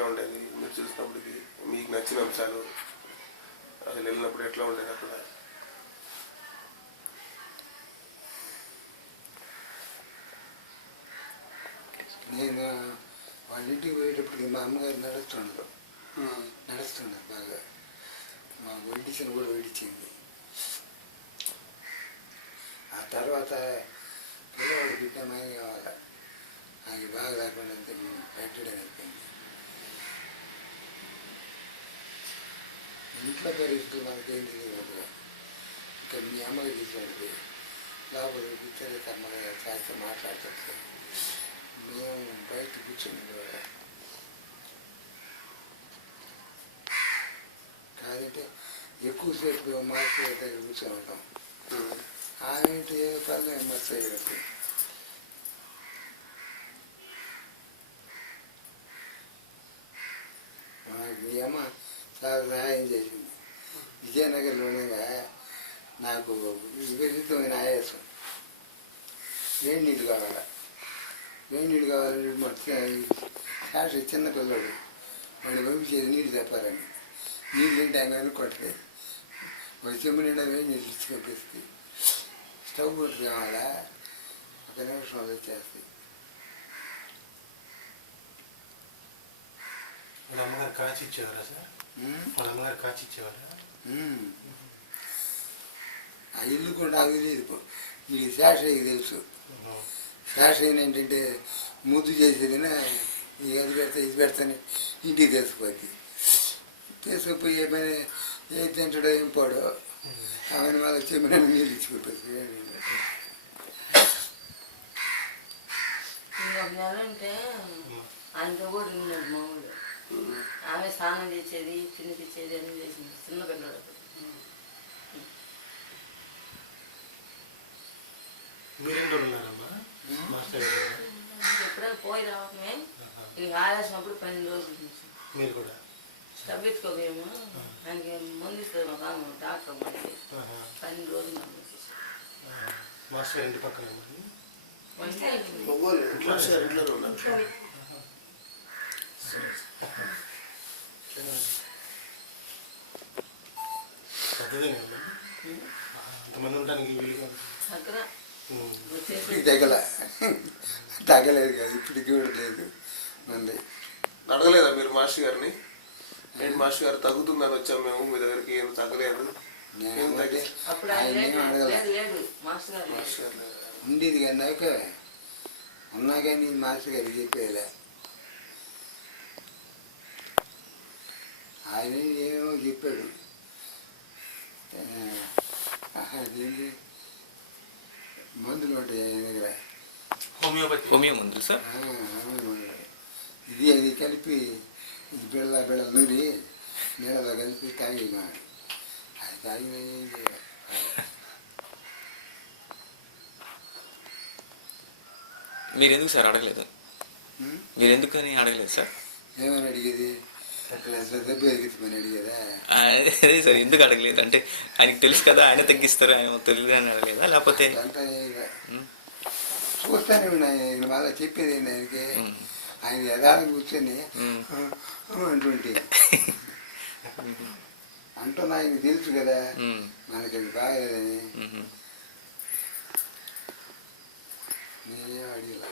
ఎట్లా ఉండేది మీరు చూసినప్పటికి మీకు నచ్చిన అంశాలు అసలు వెళ్ళినప్పుడు ఎట్లా ఉండేది అక్కడ? నేను వాళ్ళ ఇంటికి పోయేటప్పటికి మా అమ్మగారు నడుస్తుండదు బాగా. మా వడ్డించిన కూడా వడ్డించింది. ఆ తర్వాత పిల్లవాడు బిడ్డ మాయ కావాలి, నాకు బాగా లేకుండా పెట్టడం అయిపోయింది. ఇంట్లో పరిస్థితులు మనకేం తెలియదు. ఇంకా మీ అమ్మకి తీసుకుంటే లోపల కూర్చొని అమ్మగా చేస్తే మాట్లాడుతుంది. మేము బయట కూర్చొని కాదంటే ఎక్కువసేపు మాస్టర్ దగ్గర కూర్చొని ఉంటాం. ఆమె ఏ పనులు మస్తు అయ్యేది. మీ అమ్మ చాలా సహాయం చేసింది. విజయనగర్లో ఉండగా నాకు విపరీతమైన ఆయాసం, వేడి నీళ్ళు కావాలని మొత్తం చిన్న పిల్లడు వాడు పంపించేది నీళ్ళు చెప్పాలని. నీళ్ళు తింటే ఆయన కొట్టలేదు. ఒక చెమ్ము నిండా వేడి నీళ్ళు ఇచ్చుకొప్పేస్తే స్టవ్ కొట్టి కావాలా, ఒక నిమిషం వచ్చేస్తాయి. వాళ్ళ అమ్మగారు కాచి ఇచ్చేవారా సార్? వాళ్ళ అమ్మగారు కాచి ఇచ్చేవారా? ఆ ఇల్లు కూడా నాకు తెలియదు. మీకు శాస్త్రయ్యకి తెలుసు. శాస్త్రయ్య ఏంటంటే ముద్దు చేసేదినా నీకు అది పెడతా ఇది పెడతాను ఇంటికి తీసుకుపోద్ది. తీసుకుపోయి ఏమైనా ఏది తింటాడో ఏం పోడో ఆమెను వాళ్ళకి చెప్పిన నీళ్ళు ఇచ్చిపోతుంది. అంటే ఆయనతో కూడా ఉన్నాడు మామూలు. ఆమె స్నానం చేసేది తినిపించేది అన్నీ చేసింది. చిన్న పిల్లడు ఎప్పుడైనా పోయి రావటమే. ఇంక ఆయాసినప్పుడు 12 రోజులు మీరు కూడా స్టవ్ ఎత్తుకోవేమో ఆయనకి మందు ఇస్తుంది మా కాదు డాక్టర్ మనకి 12 రోజులు మాస్టర్ ఇంటి పక్కన అంతమంది ఉండడానికి వీలుగా తగ్గలేదు కదా, ఇప్పటికి కూడా లేదు. మంది అడగలేదా మీరు మాస్టర్ గారిని? ఏంటి మాస్టర్ గారు తగ్గుతుందని వచ్చాము మేము మీ దగ్గరికి, ఏం తగ్గలేదు? ఉండేది కన్నాక ఉన్నా కానీ మాస్టర్ గారికి చెప్పేలా. ఆయన ఏమో చెప్పాడు. అదేంటి మందులు ఉంటాయి ఆయన దగ్గర, హోమియో మందులు సార్. ఇది అది కలిపి బిళ్ళ నూరి నీళ్ళలో కలిపి తాగేమాడు. అది తాగిన ఏం చేయాలి? మీరెందుకు సార్ అడగలేదు? మీరెందుకని అడగలేదు సార్? ఏమని అడిగేది? దెబ్బ ఎగిరిపోయి అడిగేదా? అదే సార్, ఎందుకు అడగలేదు అంటే ఆయనకి తెలుసు కదా, ఆయన తగ్గిస్తారు, ఆయన తెలియదు అని అడగలేదా? లేకపోతే చూస్తానే ఆయన మళ్ళీ చెప్పేది ఏంటి ఆయనకి? ఆయన యథార్థం కూర్చొని అంటుంటే అంటున్నా ఆయనకి తెలుసు కదా మనకి అది బాగలేదని. నేనేం అడిగల.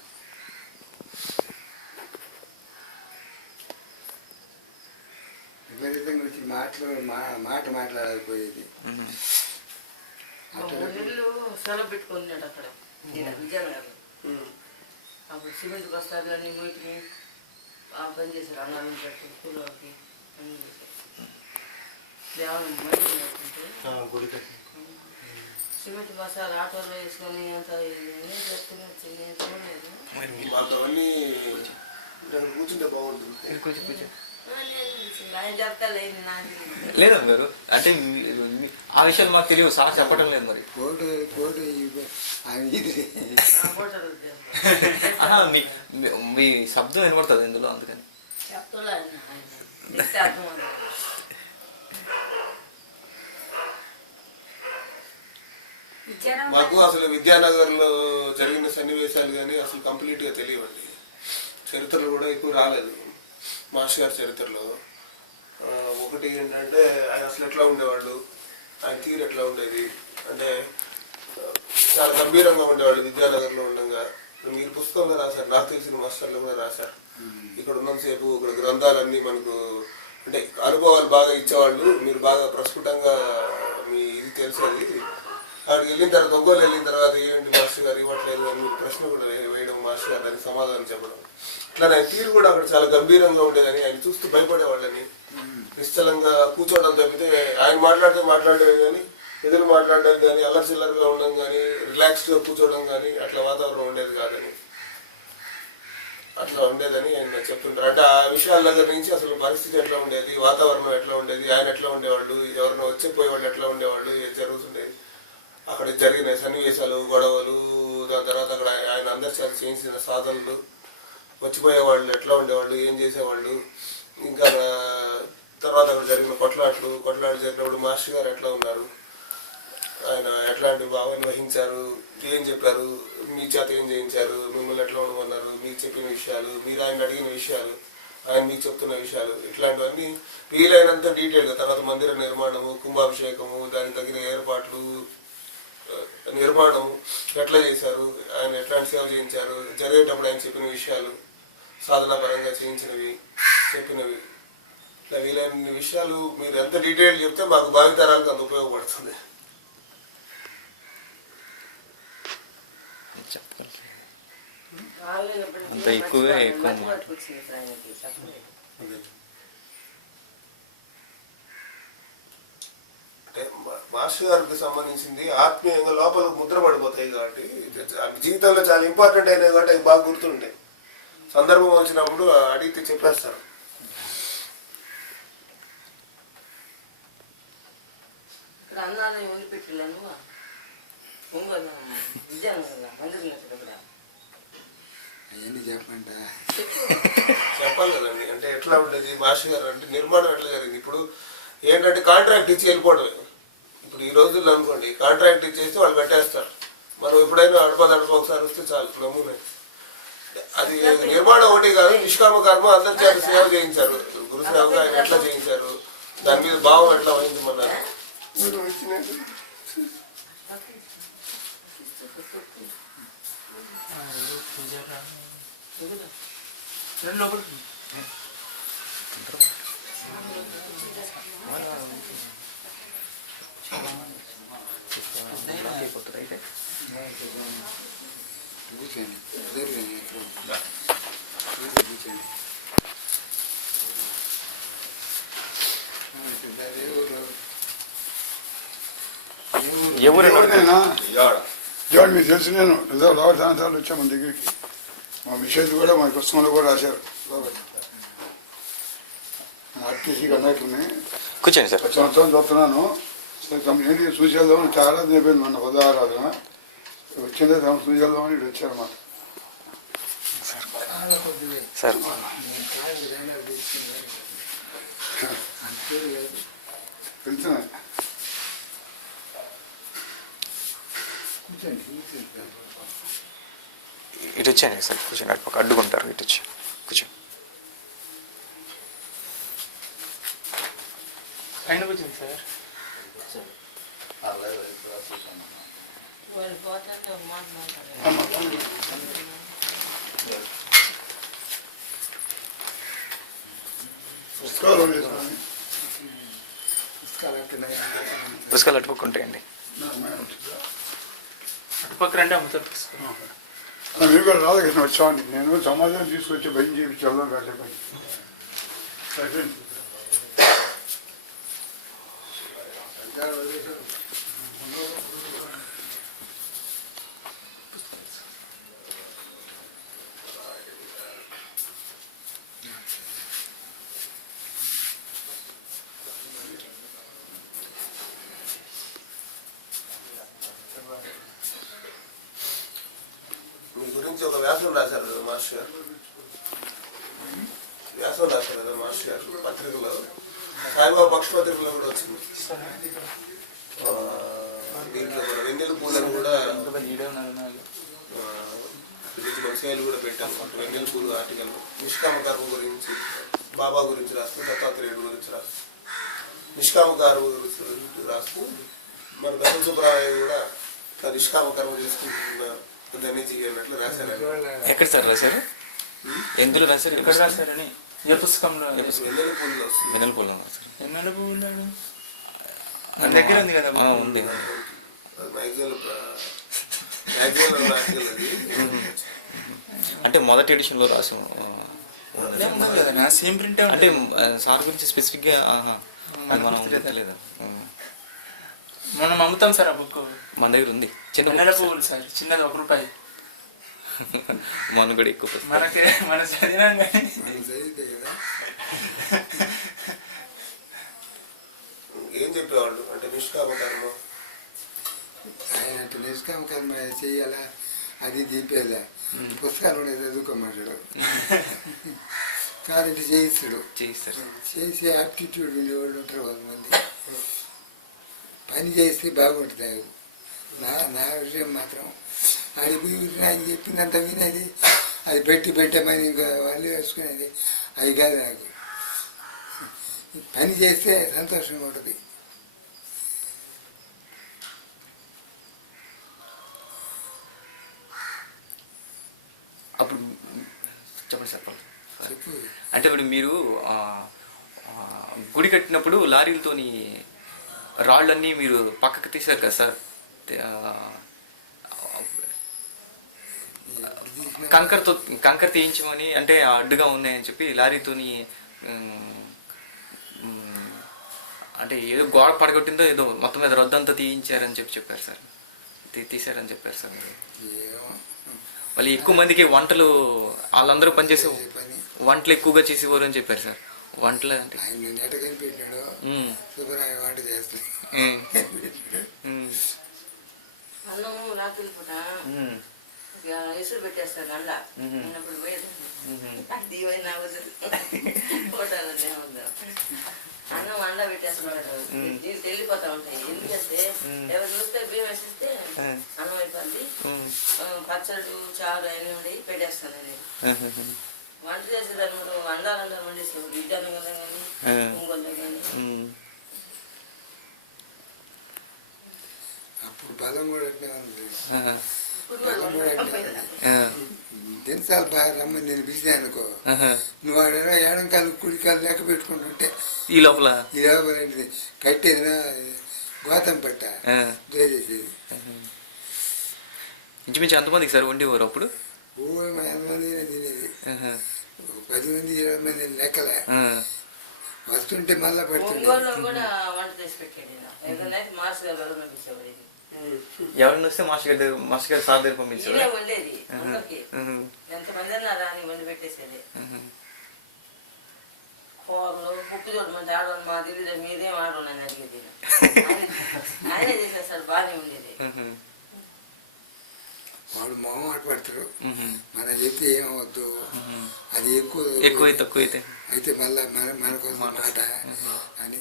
విపరీతంగా వచ్చి మాట మాట్లాడకపోయేది. సెలవు పెట్టుకున్నాడు అక్కడ విజయనగరం. అప్పుడు సిమెంట్ బస్తాలు కానీ మూటిని ఆ పని చేశారు. అన్నాలు పెట్టు కూరకి అన్నీ చేశారు. దేవాలయం మంచి సిమెంట్ బస్తాలు ఆటోలో వేసుకొని అంత చేస్తూనే వచ్చింది. మాకు అవన్నీ కూర్చుంటే బాగుంటుంది. ఆయన చెప్తా లేదా గారు అంటే ఆ విషయాలు మాకు తెలియదు సార్, చెప్పడం లేదు. మరి మీ శబ్దం వినపడుతుంది ఇందులో, అందుకని మాకు అసలు విద్యానగర్ లో జరిగిన సన్నివేశాలు కానీ అసలు కంప్లీట్ గా తెలియవండి. చరిత్రలు కూడా ఎక్కువ రాలేదు. మాస్టర్ గారి చరిత్రలో. ఒకటి ఏంటంటే ఆయన అసలు ఎట్లా ఉండేవాళ్ళు, ఆయన తీరు ఎట్లా ఉండేది అంటే చాలా గంభీరంగా ఉండేవాళ్ళు. విద్యానగర్లో ఉండగా మీరు పుస్తకంలో రాశారు, నాకు తెలిసిన మాస్టర్లు కూడా రాశారు. ఇక్కడ ఉన్నంతసేపు ఇక్కడ గ్రంథాలన్నీ మనకు అంటే అనుభవాలు బాగా ఇచ్చేవాళ్ళు. మీరు బాగా ప్రస్ఫుటంగా మీ ఇది తెలిసేది. అక్కడికి వెళ్ళిన తర్వాత ఒంగోలు వెళ్ళిన తర్వాత ఏంటి మాస్టర్ గారు ఇవ్వట్లేదు అని మీరు ప్రశ్న కూడా వేయడం, మాస్టర్ గారు దానికి సమాధానం చెప్పడం. ఇట్లా ఆయన తీరు కూడా అక్కడ చాలా గంభీరంగా ఉండేదని, ఆయన చూస్తూ భయపడేవాళ్ళని. నిశ్చలంగా కూర్చోవడం తప్పితే ఆయన మాట్లాడేవి కానీ ఎదురు మాట్లాడడం కానీ అల్లరి చిల్లరగా ఉండడం కానీ రిలాక్స్డ్గా కూర్చోవడం కానీ అట్లా వాతావరణం ఉండేది కాదని, అట్లా ఉండేదని ఆయన చెప్తుంటారు. అంటే ఆ విషయాల దగ్గర నుంచి అసలు పరిస్థితి ఎట్లా ఉండేది, వాతావరణం ఎట్లా ఉండేది, ఆయన ఎట్లా ఉండేవాళ్ళు, ఎవరైనా వచ్చి పోయేవాళ్ళు ఎట్లా ఉండేవాళ్ళు, ఏం జరుగుతుండేది, అక్కడ జరిగిన సన్నివేశాలు, గొడవలు, దాని తర్వాత అక్కడ ఆయన అందరి చేత చేయించిన సాధనలు, వచ్చిపోయేవాళ్ళు ఎట్లా ఉండేవాళ్ళు, ఏం చేసేవాళ్ళు, ఇంకా తర్వాత అక్కడ జరిగిన కొట్లాట్లు జరిగినప్పుడు మాస్టర్ గారు ఎట్లా ఉన్నారు, ఆయన ఎట్లాంటి భావాన్ని వహించారు, ఏం చెప్పారు, మీ చేత ఏం చేయించారు, మిమ్మల్ని ఎట్లా ఉండమన్నారు, మీకు చెప్పిన విషయాలు, మీరు ఆయన అడిగిన విషయాలు, ఆయన మీకు చెప్తున్న విషయాలు, ఇట్లాంటివన్నీ వీలైనంత డీటెయిల్గా. తర్వాత మందిర నిర్మాణము, కుంభాభిషేకము, దానికి తగిన ఏర్పాట్లు, నిర్మాణము ఎట్లా చేశారు, ఆయన ఎట్లాంటి సేవ చేయించారు, జరిగేటప్పుడు ఆయన చెప్పిన విషయాలు, సాధనాపరంగా చేయించినవి చెప్పినవి, ఇట్లా వీలైన విషయాలు మీరు ఎంత డీటెయిల్ చెప్తే మాకు భావితరాలకు అంత ఉపయోగపడుతుంది. అంత ఎక్కువ అంటే మాస్టర్ గారికి సంబంధించింది ఆత్మీయంగా లోపల ముద్ర పడిపోతాయి కాబట్టి జీవితంలో చాలా ఇంపార్టెంట్ అయినవి కాబట్టి అవి బాగా గుర్తుంటాయి. సందర్భం వచ్చినప్పుడు అడిగితే చెప్పేస్తారు. ఇక్కడ అన్నాలయం ఉండి పెట్టిల్లను విజయనగరంలో మందిరం అవన్నీ చెప్పండి. చెప్పాలి కదండి. అంటే ఎట్లా ఉండేది మాస్టర్ గారు అంటే నిర్మాణం ఎట్లా జరిగింది. ఇప్పుడు ఏంటంటే కాంట్రాక్ట్ ఇచ్చి వెళ్ళిపోవడమే. ఇప్పుడు ఈ రోజుల్లో అనుకోండి కాంట్రాక్ట్ ఇచ్చేసి వాళ్ళు కట్టేస్తారు. మనం ఎప్పుడైనా అడప ఒకసారి వస్తే చాలు నమూనే. అది నిర్మాణం ఒకటి కాదు, నిష్కామ కర్మ అందరి చేత సేవ చేయించారు. గురుసేవగా ఆయన ఎట్లా చేయించారు, దాని మీద భావం ఎట్లా వహించమన్నారు. మీరు వచ్చినట్టు జవాడు మీకు తెలుసు. నేను లోపల సాయంత్రాలు వచ్చాను మన దగ్గరికి. మా విషయాలు కూడా మన పుస్తకంలో కూడా రాశారు. ఆర్టీసీ కండక్టర్ని కూర్చోండి సార్. సంవత్సరం చూస్తున్నాను. ఏంటి చూసేద్దామని చాలా అయిపోయింది. మన ఉదాహరణ వచ్చిందే చూసేద్దామని ఇటు వచ్చారన్నమాట. సార్ వెళ్తున్నాయి. ఇటు వచ్చాను సార్. కూర్చొని అటు పక్క అడ్డుకుంటారు. ఇటు వచ్చి కూర్చోండి. పైన కూర్చోండి సార్. వాళ్ళు పోతే మాట్లాడతారు. పుస్తకాలు అటుపక్క ఉంటాయండి. అటుపక్క రండి అమ్ముతారు పుస్తకం. మీరు కూడా రాధాకృష్ణ వచ్చామండి. నేను సమాజం తీసుకొచ్చి భయం చేయించాను కాసేపు. మీ గురించి ఒక వ్యాసం రాశారు కదా మాస్టర్ గారు. వ్యాసం రాశారు కదా మాస్టర్ గారు పత్రికలో, సాయిబాబా పక్ష పత్రికలో కూడా వచ్చింది. దీంట్లో కూడా వెన్నెల పూలను కూడా చిన్న చిన్న విషయాలు కూడా పెట్టాను. వెన్నెలపూలు ఆర్టికల్, నిష్కామ కర్మ గురించి, బాబా గురించి రాస్తూ, దత్తాత్రేయుడు గురించి రాస్తూ, నిష్కామ కర్మ గురించి రాస్తూ, మన దశ సుబ్రహ్మణ్యం కూడా నిష్కామ కర్మ చేసుకుంటున్నారు అన్నీ చెయ్యాలన్నట్లు రాశారు. ఎక్కడ సార్ రాశారు? ఎందులో రాశారు? ఎక్కడ రాశారని ఏ పుస్తకంలో? వెన్నెలపూలు వస్తుంది. వెన్నెలపూలు రాశారు. ఎన్నెల పువ్వులు మన దగ్గర ఉంది కదా. ఉంది. మ్యాగజైన్ ఆర్టికల్ అది. అంటే మొదటి ఎడిషన్లో రాసి ఉన్నది కదా, సేమ్ ప్రింట్. అంటే సార్ గురించి స్పెసిఫిక్గా మనం తెలియదు. మనం అమ్ముతాం సార్ ఆ బుక్. మన దగ్గర ఉంది చిన్న ఎన్నెల పువ్వులు సార్, చిన్నది ₹1. మన కూడా ఎక్కువ మనకి మన చదివినాం కానీ మనం చదివితే కదా. ఏం చెప్పేవాళ్ళు అంటే నిష్కామ కర్మ ఆయన అంటే నిష్కామ కర్మ చెయ్యాలా అది చెప్పేదా, పుస్తకాలు కూడా చదువుకోమంటాడు, కాదంటే చేయిస్తాడు. చేయిస్తారు. చేసి యాప్టిట్యూడ్ ఉండేవాళ్ళు ఉంటారు కొంతమంది. పని చేస్తే బాగుంటుంది. నా విషయం మాత్రం అడిగి ఆయన చెప్పినంత వినేది, అది పెట్టమని ఇంకా వాళ్ళు వేసుకునేది అది కాదు. నాకు పని చేస్తే సంతోషంగా ఉంటుంది. అప్పుడు చెప్పండి సార్. చెప్పు. అంటే ఇప్పుడు మీరు గుడి కట్టినప్పుడు లారీలతోని రాళ్ళన్నీ మీరు పక్కకు తీశారు కదా సార్. కంకర తీయించమని, అంటే అడ్డుగా ఉన్నాయని చెప్పి లారీతోని అంటే ఏదో గోడ పడగొట్టిందో ఏదో మొత్తం మీద రొద్దంతా తీయించారని చెప్పారు సార్. తీశారని చెప్పారు సార్ మీరు. మళ్ళీ ఎక్కువ మందికి వంటలు వాళ్ళందరూ పనిచేసే వంటలు ఎక్కువగా చేసేవారు అని చెప్పారు సార్. వంటలు అంటే ఆయన నెట కనిపెట్టినాడు, సుబ్బరాయ వంట చేస్తాడు. అన్నము రాత్రి పూట ఇసురు పెట్టేస్తాను అలా ఉన్నప్పుడు పోయేది. అది నా ఫోటోలు అన్నం అండా పెట్టేస్తున్నాడు. నీళ్ళు తెల్లిపోతా ఉంటాయి. ఎందుకంటే ఎవరు చూస్తే బియ్యం వేసిస్తే అన్నం అయిపోద్ది. పచ్చళ్ళు చారు అన్నీ ఉండి పెట్టేస్తాను నేను. వంట చేసేదాన్ని మనం అండాలంటే వండిస్తాం. విద్యానం కదా కానీ పొంగల్లో కానీ. అప్పుడు బలం కూడా అట్నే ఉంది. బలం కూడా అట్నే దినసాలు బాగా రమ్మని నేను పిలిచాను అనుకో, నువ్వు ఆడ ఎడంకాలు కుడికాలు లెక్క పెట్టుకుంటుంటే ఈ లోపల కట్టేది గోతం పట్ట చేసేది. ఇంచుమించు ఎంతమందికి సార్ వండేవారు అప్పుడు? ఎంతమంది తినేది, 10 మంది 20 మంది లెక్కలే. వస్తుంటే మళ్ళా పడుతుంది. కూడా వంట చేసి పెట్టాడు. ఏదైనా మాస్ గారు పంపించేవాడు. ఎవరిని వస్తే మాస్టర్ గారు సార్ దగ్గర పంపించారు. వండేది ఎంతమంది అన్నా రాని వండి పెట్టేసేది. కూరలు ఉప్పు చూడమంటే ఆడవాళ్ళు మా తెలియదు మీరేం ఆడవాళ్ళని అడిగేది. ఆయనే చేసేస్తాడు, బాగానే ఉండేది. వాడు మొహం పడతారు, మనం చెప్తే ఏమవద్దు, అది ఎక్కువ తక్కువ అయితే మళ్ళా మన కోసం మాట అని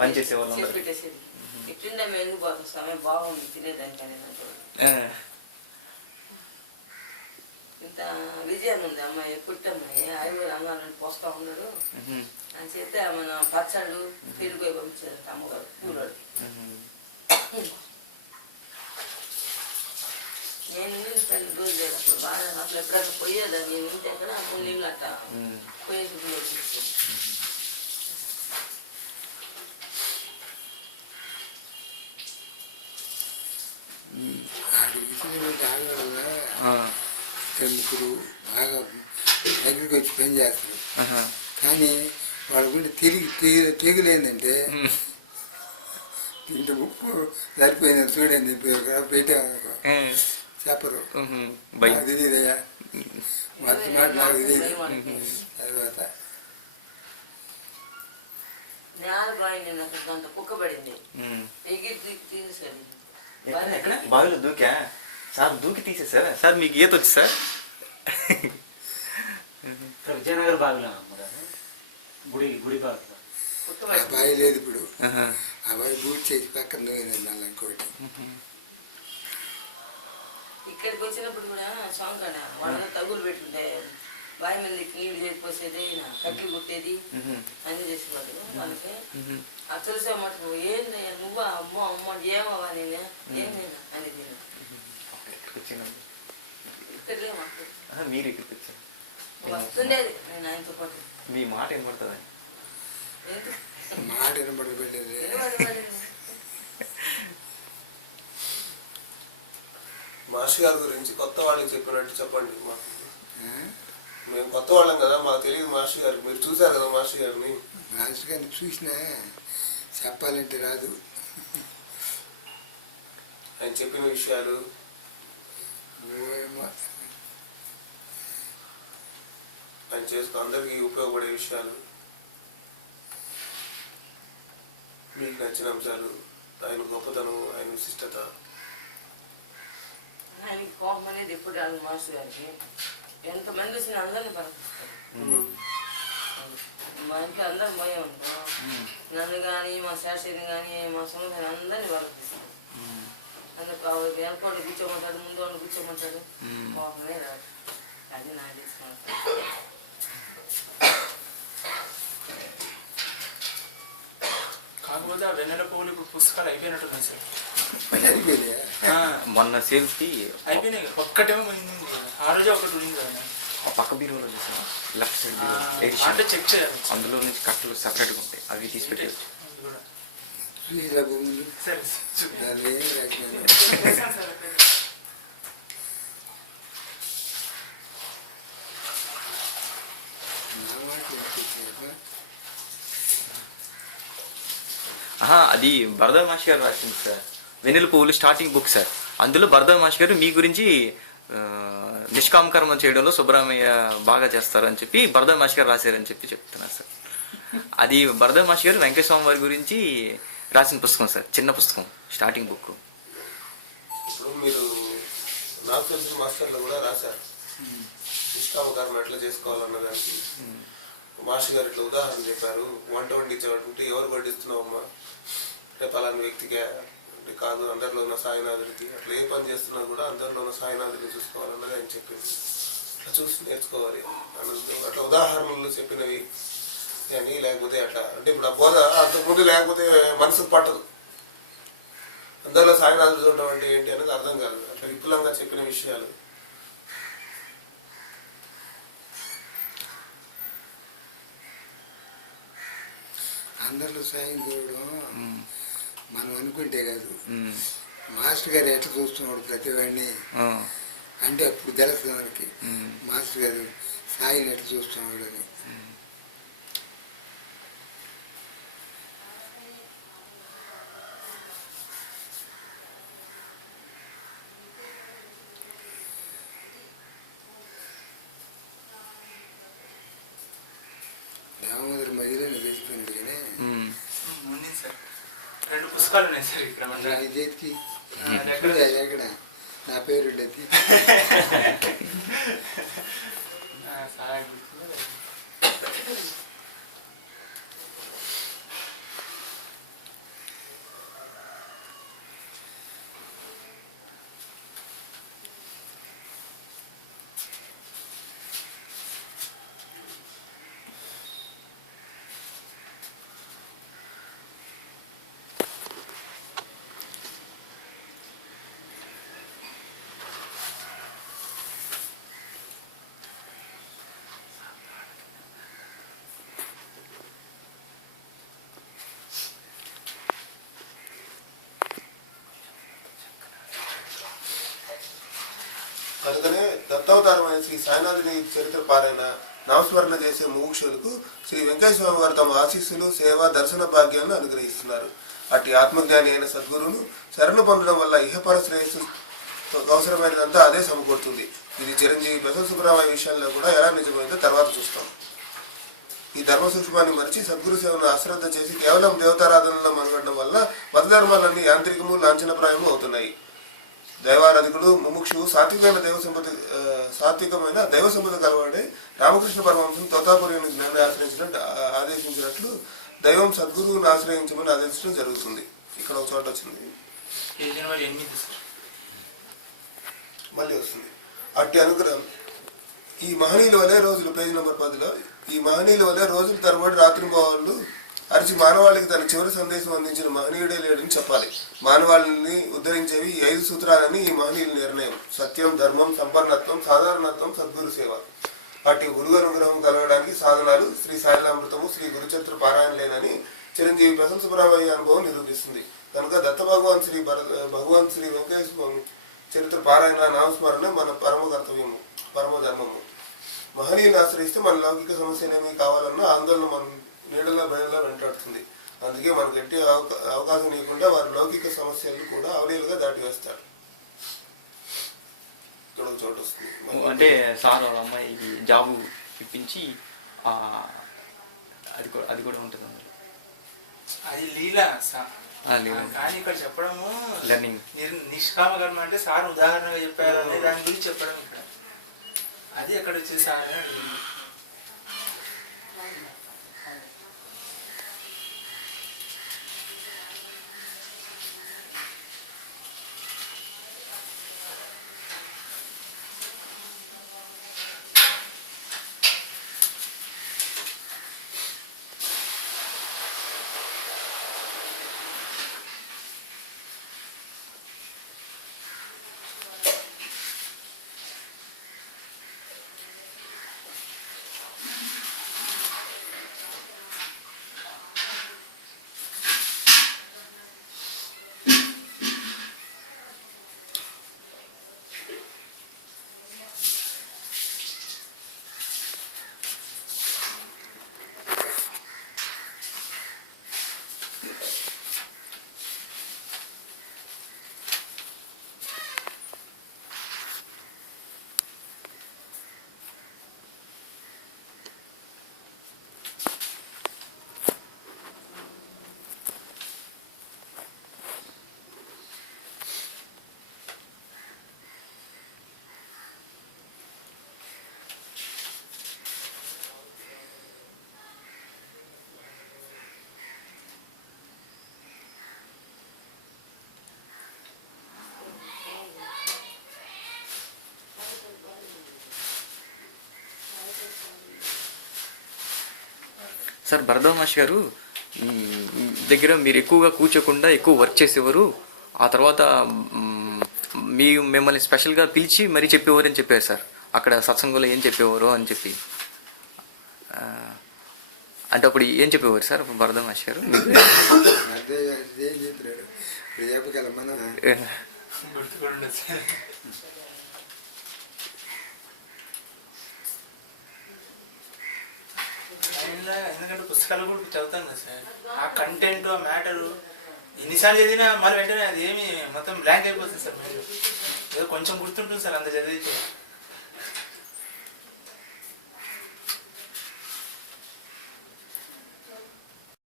పనిచేసేవాళ్ళు పెట్టేసేది. ఇట్లుండే మేము ఎందుకు పోతాం, సమయం బాగుంది తినేదానికని. ఇంత విజయం ఉంది అమ్మాయి, పుట్టమ్మాయి. ఐదుగురు అమ్మాయిని పోస్తా ఉన్నాడు అని చెప్తే మన పచ్చళ్ళు పెరుగు పంపించారు అమ్మగారు కూరడు. నేను రోజు లేదు అప్పుడు బాగా అసలు ఎప్పుడైనా పోయేదాన్ని. నేను ఉంటే అక్కడ 3 నీళ్ళు అట్ట పోయేసి ముగ్గురు బాగా దగ్గరికి వచ్చి పని చేస్తారు. కానీ వాళ్ళ గుండె తెగులేందంటే ఇంత ఉప్పు సరిపోయింది చూడండి పెట్టా చెప్పరు. తెలియదయ్యా మొత్తం మాట నాకు తెలియదు. తర్వాత కుక్కబడింది ఎగిరి తీసేది. బావిలో దూకా సార్, దూకి తీసేసారా సార్? మీకు ఈత వచ్చి సార్? విజయనగర్ బావిలో గుడి బావి. ఆ బావి లేదు ఇప్పుడు. ఆ బావి బూట్ చేసి పక్కన పోయినది మళ్ళీ ఇంకోటి. ఇక్కడికి వచ్చినప్పుడు కూడా సొంకడ వాళ్ళ తగులు పెట్టుకుంటే బావి మీద నీళ్ళు చేసిపోసేది కట్లు కుట్టేది అన్ని చేసేవాడు వాళ్ళకి. ఆ తులసి మటుకు ఏంది నువ్వా అమ్మో అమ్మ ఏమవ్వా నేను ఏంది అనేది ఇక్కడే మాట్లాడు మీరు ఇక్కడికి వచ్చారు, వస్తుండేది నేను ఆయనతో పాటు. మీ మాట ఏం పడుతుంది? మాట వినబడలేదు. మాస్టర్ గారి గురించి కొత్త వాళ్ళకి చెప్పినట్టు చెప్పండి మాకు. మేము కొత్త వాళ్ళం కదా, మాకు తెలియదు మాస్టర్ గారు. మీరు చూసారు కదా మాస్టర్ గారిని. మాస్టర్ గారిని చూసినా చెప్పాలంటే రాదు. ఆయన చెప్పిన విషయాలు ఆయన చేసుకుని అందరికీ ఉపయోగపడే విషయాలు, మీకు నచ్చిన అంశాలు, ఆయన గొప్పతనం, ఆయన విశిష్టత. ఆయనకి కోపం అనేది ఎప్పుడు రాదు మాస్టర్ గారికి. ఎంతమంది వచ్చిన అందరిని పలకిస్తారు. మా ఇంట్లో అందరం పోయామనుకో నన్ను కానీ మా శాస్త్రిని కానీ మా సొంత అందరినీ పలకిస్తారు. అందుకు వెనకోటి కూర్చోమంటాడు, ముందు వాళ్ళు కూర్చోమంటాడు, కోపమే రాదు. అది నాకు తీసుకుంటాను. కాకపోతే ఆ వెన్నెల పువ్వులు ఇప్పుడు పుస్తకాలు అయిపోయినట్టున్నాయి సార్. మొన్న సేల్స్కి అయిపోయినాయి కదా, ఒక్కటేమో పోయింది కదా. ఆ రోజే ఒకటి ఉంది కదా ఆ పక్క బీరువాలో చూసాను, లెఫ్ట్ సైడ్ అంటే చెక్ చేయాలి. అందులో నుంచి కట్టలు సెపరేట్గా ఉంటాయి, అవి తీసి పెట్టవచ్చు. అది కూడా చూసిరా భూములు సరే దాన్ని ఏం రాకపోయినా చేశాను సార్. నా మాట చెప్పేసాక అది భరద్వాజ మాస్టర్ గారు రాసింది సార్, వెన్నెల పువ్వులు స్టార్టింగ్ బుక్ సార్. అందులో భరద్వాజ మాస్టర్ గారు మీ గురించి నిష్కామకర్మ చేయడంలో సుబ్రహ్మణ్య బాగా చేస్తారు అని చెప్పి భరద్వాజ మాస్టర్ గారు రాశారని చెప్పి చెప్తున్నారు సార్. అది భరద్వాజ మాస్టర్ గారు వెంకటస్వామి వారి గురించి రాసిన పుస్తకం సార్, చిన్న పుస్తకం, స్టార్టింగ్ బుక్. ఇప్పుడు మీరు నాకు తెలిసిన మాస్టర్లు కూడా రాశారు నిష్కామకర్మ ఎట్లా చేసుకోవాలన్న దానికి. మాస్టర్ గారు ఇట్లా ఉదాహరణ చెప్పారు. వంట వండించేవాడుంటే ఎవరు వడ్డిస్తున్నావమ్మా, రేపు అలాంటి వ్యక్తికే అంటే కాదు, అందరిలో ఉన్న సాయినాథుడికి. అట్లా ఏ పని చేస్తున్నా కూడా అందరిలో ఉన్న సాయినాథుడిని చూసుకోవాలన్నది ఆయన చెప్పింది. అట్లా చూసి నేర్చుకోవాలి. అట్లా ఉదాహరణలు చెప్పినవి కానీ, లేకపోతే అట్లా అంటే ఇప్పుడు ఆ బోధ అంతకుముందు లేకపోతే మనసుకు పట్టదు. అందరిలో సాయినాథుడు చూడడం అంటే ఏంటి అనేది అర్థం కాదు. అట్లా విపులంగా చెప్పిన విషయాలు. అందరిలో సాయం చేయడం మనం అనుకుంటే కాదు. మాస్టర్ గారు ఎట్లా చూస్తున్నాడు ప్రతి వాడిని అంటే అప్పుడు తెలుస్తుంది మనకి మాస్టర్ గారు సాయిని ఎట్లా చూస్తున్నాడు అని. దామోదర్ మధ్యలో నిలిచిపోయినాడు కానీ ఉంది సార్. 2 పుస్తకాలు ఉన్నాయి సార్ ఇక్కడ మన నా చేతికి ఎక్కడ నా పేరు ఉండేది. సహాయ కనుకనే దత్తావతారమైన శ్రీ సాయినాథుని చరిత్ర పారాయణ నామస్మరణ చేసే ముముక్షులకు శ్రీ వెంకటేశ్వర స్వామి వారు తమ ఆశీస్సులు, సేవ, దర్శన భాగ్యాలను అనుగ్రహిస్తున్నారు. అట్టి ఆత్మజ్ఞాని అయిన సద్గురువును శరణు పొందడం వల్ల ఇహపర శ్రేయస్సు అవసరమైనదంతా అదే సమకూరుతుంది. ఇది చిరంజీవి ప్రసన్న సుబ్రహ్మణ్య విషయంలో కూడా ఎలా నిజమైందో తర్వాత చూస్తాం. ఈ ధర్మ సూక్ష్మాన్ని మరిచి సద్గురు సేవను అశ్రద్ధ చేసి కేవలం దేవతారాధనలో మనగడం వల్ల మత ధర్మాలన్నీ యాంత్రికము, లాంఛనప్రాయము అవుతున్నాయి. దైవారాధికుడు ముముక్షువు సాత్వికమైన దైవ సంపద కలవాడే రామకృష్ణ పరమహంసను తోతాపురిని జ్ఞానాన్ని ఆదేశించినట్లు దైవం సద్గురువుని ఆశ్రయించమని ఆదేశించడం జరుగుతుంది. ఇక్కడ ఒక చోట వచ్చింది జనవరి 8 సార్. మళ్ళీ వస్తుంది. అట్టి అనుగ్రహం ఈ మహనీయుల వలె రోజులు, పేజీ నెంబర్ 10లో, ఈ మహనీయుల వలె రోజుల తరబడి రాత్రింబవళ్ళు అరిచి మానవాళికి తన చివరి సందేశం అందించిన మహనీయుడే లేడని చెప్పాలి. మానవాళిని ఉద్ధరించేవి ఈ 5 సూత్రాలని ఈ మహనీయుల నిర్ణయం: సత్యం, ధర్మం, సంపన్నత్వం, సాధారణత్వం, సద్గురు సేవ. అట్టి గురు అనుగ్రహం కలగడానికి సాధనాలు శ్రీ సాయిలామృతము, శ్రీ గురుచరిత్ర పారాయణలేనని చిరంజీవి ప్రశంసపరామయ్య అనుభవం నిరూపిస్తుంది. కనుక దత్త భగవాన్ శ్రీ వెంకటేశ్వర స్వామి చరిత్ర పారాయణ, నామస్మరణ మన పరమ కర్తవ్యము, పరమ ధర్మము. మహనీయుని ఆశ్రయిస్తే మన లౌకిక సమస్యలేమీ కావాలన్నా ఆందోళన మన నీడలా భయంలా వెంటాడుతుంది. అందుకే మనకు గట్టి అవకాశం ఇవ్వకుండా వారి లౌకిక సమస్యలను కూడా అవలీలుగా దాటి వేస్తారు. ఇక్కడ ఒక చోటు వస్తుంది. అంటే సార్ అమ్మాయికి జాబు ఇప్పించి అది కూడా ఉంటుంది అందులో. అది లీలా లీలా. కానీ ఇక్కడ చెప్పడము లెర్నింగ్ నిష్కామ కర్మ అంటే సార్ ఉదాహరణగా చెప్పారు అనే దాని గురించి చెప్పడం ఇక్కడ. అది ఎక్కడ వచ్చేసి సార్ అని అడిగింది. సార్ భరద్వాజ్ గారు దగ్గర మీరు ఎక్కువగా కూర్చోకుండా ఎక్కువ వర్క్ చేసేవారు. ఆ తర్వాత మిమ్మల్ని స్పెషల్గా పిలిచి మరీ చెప్పేవారు అని చెప్పారు సార్. అక్కడ సత్సంగంలో ఏం చెప్పేవారు అని చెప్పి. అంటే అప్పుడు ఏం చెప్పేవారు సార్ భరద్వాజ్ గారు? ఏం చెప్తున్నాడు చెప్పగలం మనం. గుర్తుకుండదు సార్. ఎందుకంటే పుస్తకాలు కూడా చదువుతాను కదా సార్. ఆ కంటెంట్, ఆ మ్యాటరు ఎన్నిసార్లు చదివినా మళ్ళీ వెంటనే అది ఏమి మొత్తం బ్లాంక్ అయిపోతుంది సార్. ఏదో కొంచెం గుర్తుంటుంది సార్ అంత చదివితే.